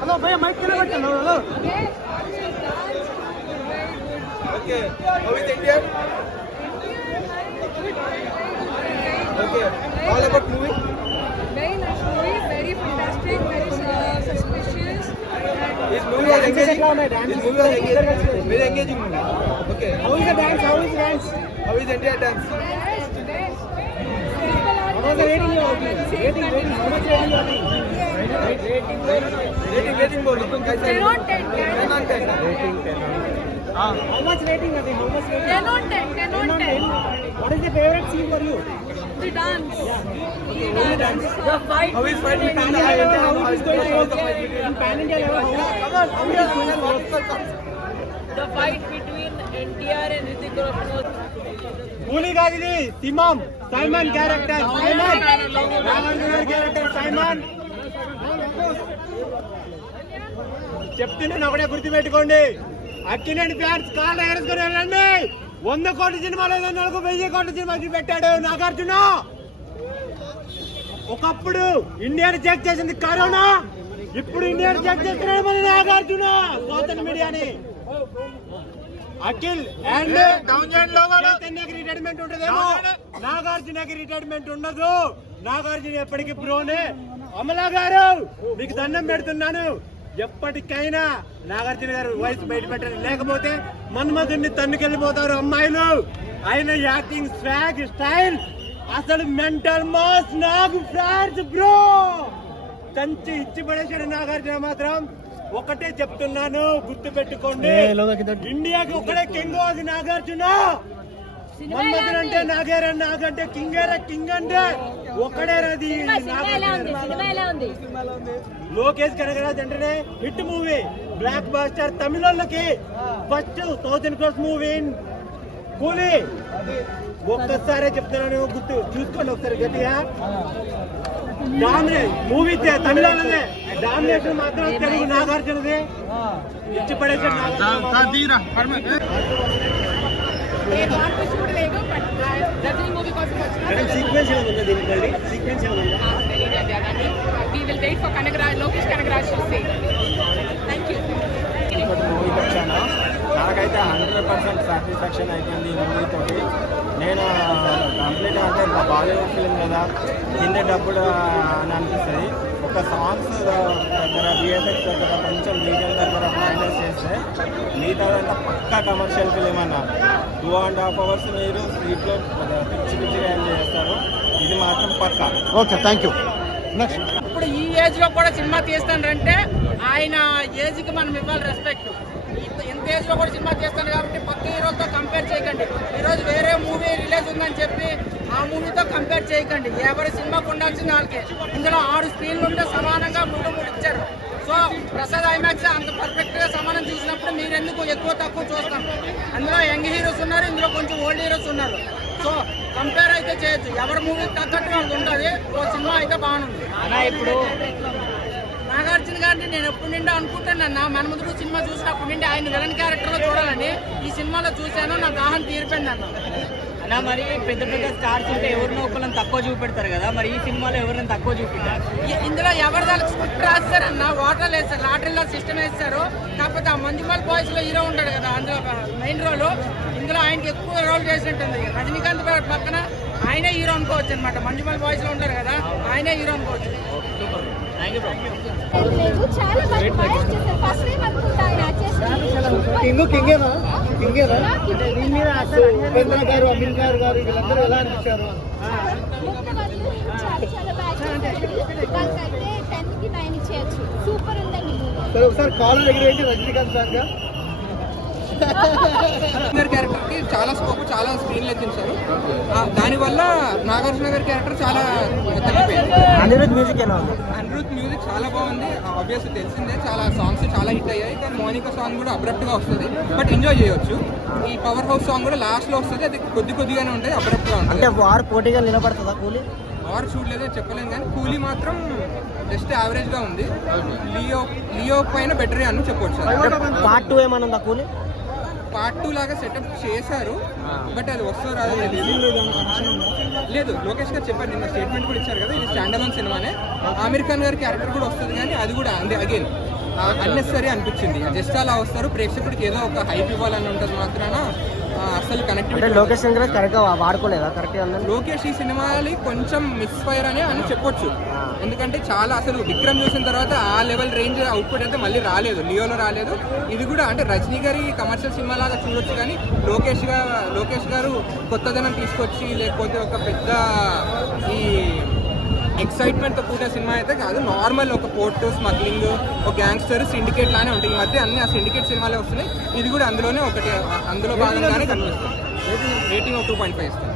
Hello భయ mic తినబెట్టాను hello Okay. How is India? Okay. All about movie? Very nice movie, very fantastic, very uh, suspicious. And This movie was engaging. This movie was engaging. Very engaging movie. Okay. How is the dance how is dance How is India dance? best, How much rating are they? How much rating? 10 on 10. 10 on 10. What is the favorite scene for you? The dance. Yeah. The dance. dance. The fight. How is fight? Pan India level, how is going to go the fight? In Pan India level, how is going to the fight? The fight. Between NTR and Simon character Simon. Character Simon. చెప్తున్నాను ఒకటే గుర్తుపెట్టుకోండి. Akkineni fans కాళ్ళ ఎరసుకొని వెళ్ళండి. వంద కోట్ల సినిమాలు ఏదో నాలుగు వెయ్యి కోట్ల సినిమా చూపెట్టాడు నాగార్జున. ఒకప్పుడు ఇండియాని చెక్ చేసింది కరోనా. ఇప్పుడు ఇండియాని చెక్ చేస్తున్నాడు మన నాగార్జున. సోషల్ మీడియాని. అఖిల్ అండ్ చైతన్యకి రిటైర్మెంట్ ఉంటదేమో. నాగార్జునకి రిటైర్మెంట్ ఉండదు. నాగార్జున ఎప్పటికీ ప్రోనే. అమలా గారు మీకు దండం పెడుతున్నాను. ఎప్పటికైనా నాగార్జున గారు వయసు బయట పెట్టండి లేకపోతే మన్మధుడిని తన్నుకెళ్ళిపోతారు అమ్మాయిలు. ఆయన యాక్టింగ్ స్వాగ్ స్టైల్ అసలు మెంటల్ మాస్ నాకు ఫ్రాన్స్ బ్రో కంచి ఇచ్చి పడేసాడు నాగార్జున మాత్రం. ఒకటే చెప్తున్నాను గుర్తు పెట్టుకోండి ఇండియాకి ఒకడే కింగ్ అది నాగార్జున. మన్మధుడు అంటే నాగేర నాగంటే కింగేర కింగ్ అంటే ఒకడే రది లోకేష్ కనగరాజ్ అంటేనే hit movie. Blockbuster తమిళోళ్ళకి first thousand crores movie Coolie. ఒక్కసారే చెప్తున్నాను గుర్తు చూసుకోండి ఒకసారి గట్టిగా. మూవీ తమిళలోనే డామినేషన్ మాత్రం తెలుగు నాగార్జునది. ఇచ్చి పడేసాడు నాగార్జున నేను మార్పు చూడలేదు బట్ రజనీ మూవీ కోసం వచ్చిన సీక్వెన్స్ ఏమైనా దీనికి మళ్ళీ సీక్వెన్స్ ఏమైనా తెలియదు అదని we will wait for Kanagaraj Lokesh Kanagaraj to say thank you మూవీకి వచ్చాను నాకైతే హండ్రెడ్ పర్సెంట్ సాటిస్ఫాక్షన్ అయిపోయింది ఈ మూవీతోటి నేను కంప్లీట్ అంటే ఇంకా బాలీవుడ్ ఫిల్మ్ కదా కింద డబ్బులు అని అనిపిస్తుంది. ఒక సాంగ్స్ దగ్గర విఎఫ్ఎక్స్ దగ్గర కొంచెం రీజన్ దగ్గర మైనస్ చేస్తే మిగతాదంతా పక్కా కమర్షియల్ ఫిలిం అన్న. టూ అండ్ హాఫ్ అవర్స్ మీరు స్ట్రీట్లో పిచ్చి పిచ్చిగా ఎంజాయ్ చేస్తారు? ఇది మాత్రం పక్కా. ఓకే థ్యాంక్ యూ నెక్స్ట్ ఇప్పుడు ఈ ఏజ్లో కూడా సినిమా తీస్తానంటే ఆయన ఏజ్కి మనం ఇవ్వాలి రెస్పెక్ట్ ఇంత ఏజ్లో కూడా సినిమా చేస్తాను కాబట్టి పక్క హీరోలతో కంపేర్ చేయకండి. ఈరోజు వేరే మూవీ రిలీజ్ ఉందని చెప్పి ఆ మూవీతో కంపేర్ చేయకండి. ఎవరి సినిమాకు ఉండాల్సింది వాళ్ళకి. ఇందులో ఆరు స్క్రీన్లు ఉంటే సమానంగా మూడు మూడు ఇచ్చారు. సో ప్రసాద్ ఐమాక్స్ అంత పర్ఫెక్ట్గా సమానం చూసినప్పుడు మీరు ఎందుకు ఎక్కువ తక్కువ చూస్తాం అందులో యంగ్ హీరోస్ ఉన్నారు ఇందులో కొంచెం ఓల్డ్ హీరోస్ ఉన్నారు. సో కంపేర్ అయితే చేయొచ్చు. ఎవరి మూవీ తగ్గట్టు వాళ్ళకి ఉంటుంది ఓ సినిమా అయితే బాగుంది. ఇప్పుడు నాగార్జున గారిని నేను ఎప్పటి నుండి అనుకుంటానన్న మన్మధుడు సినిమా చూసినప్పటి నుండి ఆయన విలన్ క్యారెక్టర్లో చూడాలని ఈ సినిమాలో చూశాను నా దాహం తీరిపోయింది అన్న. అన్నా మరి పెద్ద పెద్ద స్టార్స్ ఉంటే ఎవరినో ఒకళ్ళని తక్కువ చూపెడతారు కదా మరి ఈ సినిమాలో ఎవరిని తక్కువ ఇ- ఇందులో ఎవరి దానికి స్క్రిప్ట్ రాస్తారన్న వాటర్ వేస్తారు లాటరీలో సిస్టమ్ వేస్తారు. కాకపోతే ఆ మంజుమల్ బాయ్స్లో హీరో ఉంటాడు కదా అందులో మెయిన్ రోల్ ఇందులో ఆయనకి ఎక్కువ రోల్ చేసినట్టుంది. రజనీకాంత్ గారి పక్కన ఆయనే హీరో అనుకోవచ్చు అనమాట మంజుమల్ బాయ్స్లో ఉంటారు కదా ఆయనే హీరో అనుకోవచ్చు. కింగ్ కింగేనా? కింగేనా? దీని మీద ఉపేంద్ర గారు అమిన్ గారు గారు వీళ్ళందరూ ఎలా అనిపించారు? సూపర్ ఉందండి ఒకసారి కాలర్ ఎగిరేసి రజనీకాంత్ సార్ గా గారి క్యారెక్టర్కి చాలా స్కోప్ చాలా స్క్రీన్ ఇచ్చారు దానివల్ల నాగార్జున గారి క్యారెక్టర్ చాలా అనిరుద్ మ్యూజిక్ ఎలా ఉంది? అనిరుద్ మ్యూజిక్ చాలా బాగుంది. ఆబ్వియస్ తెలిసిందే చాలా సాంగ్స్ చాలా హిట్ అయ్యాయి. కానీ మోనికా సాంగ్ కూడా అబ్రప్ట్గా వస్తుంది. బట్ ఎంజాయ్ చేయొచ్చు. ఈ పవర్ హౌస్ సాంగ్ కూడా లాస్ట్లో వస్తుంది. అది కొద్ది కొద్దిగానే ఉంటుంది అబ్రప్ట్గా ఉంటుంది వారు పోటీగా నిలబడుతుందా కూలీ? వారు చూడలేదో చెప్పలేం కానీ కూలీ మాత్రం జస్ట్ యావరేజ్గా ఉంది. లియో లియో పైన బెటరే అని చెప్పొచ్చు. పార్ట్ టూ ఏమైనా ఉందా కూలీ? పార్ట్ టూ లాగా సెటప్ చేశారు. బట్ అది వస్తుందో రాదో తెలియదు. లేదు లోకేష్ గారు చెప్పారు నిన్న స్టేట్మెంట్ కూడా ఇచ్చారు కదా ఇది స్టాండ్ అలోన్ సినిమానే ఆమిర్ ఖాన్ గారి క్యారెక్టర్ కూడా వస్తుంది కానీ అది కూడా అంటే అగైన్ అన్నెసరీ అనిపించింది. జస్ట్ అలా వస్తారు ప్రేక్షకుడికి ఏదో ఒక హైప్ ఇవ్వాలని ఉంటుంది మాత్రాన. అసలు కనెక్టివిటీ లొకేషన్ కూడా కరెక్ట్గా వాడుకోలేదా? కరెక్ట్గా లోకేష్ ఈ సినిమాని కొంచెం మిస్ ఫైర్ అని అని చెప్పొచ్చు. ఎందుకంటే చాలా అసలు విక్రమ్ చూసిన తర్వాత ఆ లెవెల్ రేంజ్ అవుట్పుట్ అయితే మళ్ళీ రాలేదు. లియోలో రాలేదు. ఇది కూడా అంటే రజనీ గారి కమర్షియల్ సినిమా లాగా చూడొచ్చు కానీ లోకేష్గా లోకేష్ గారు కొత్తదనం తీసుకొచ్చి లేకపోతే ఒక పెద్ద ఈ ఎక్సైట్మెంట్తో కూడిన సినిమా అయితే కాదు. నార్మల్ ఒక పోర్ట్ స్మగ్లింగ్ ఒక గ్యాంగ్స్టర్ సిండికేట్ లానే ఉంటాయి ఈ మధ్య అన్ని ఆ సిండికేట్ సినిమాలే వస్తున్నాయి. ఇది కూడా అందులోనే ఒకటి అందులో భాగంగానే కనిపిస్తుంది. రేటింగ్ ఒక టూ పాయింట్ ఫైవ్ ఇస్తుంది.